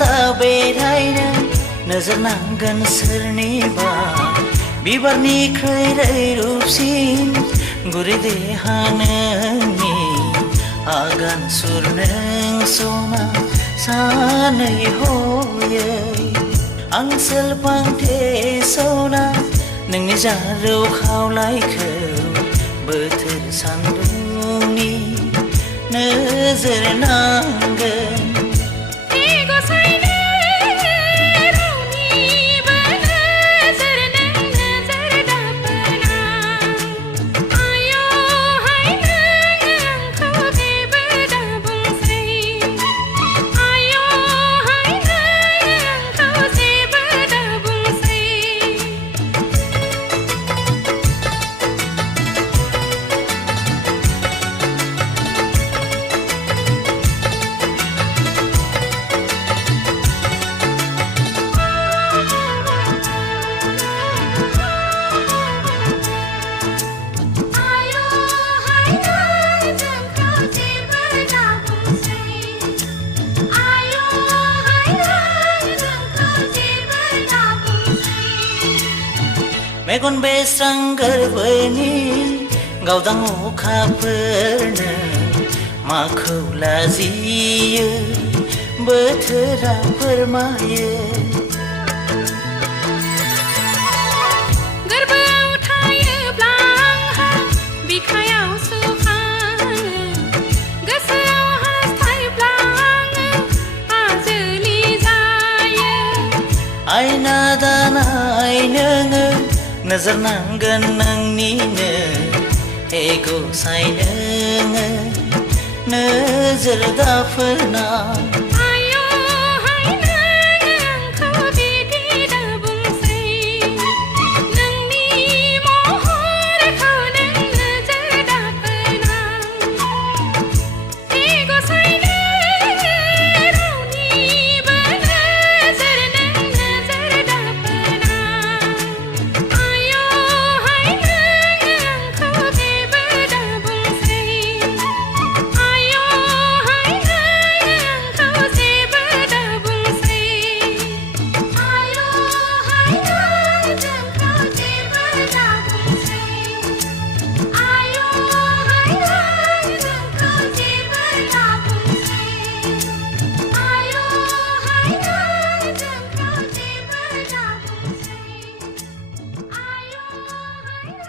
दा बेरायनो नोजोर नांगोन सोरनिबा बिबारनिख्रुइ रैरुबसिन गुरै देहा नोंनि आगान सुर नों सना सानै हयै आं सेलफांथे सना नोंनि जारौ खावलायखौ बोथोर सान्दुंनि नोजोर नांगोन मेगन बेस्रां गोरबोनि गावदां अखाफोरनो माखौ लाजियो बोथोरा फोरमायो गोरबोआव थायोब्ला आंहा बिखायाव सुखाङो गोसोआव हास्थायब्ला आङो आजोलि जायो आयना दानाय नोङो नोजोर नांगोन नोंनिनो हे गसाइ नोङो नोजोर दाफोरना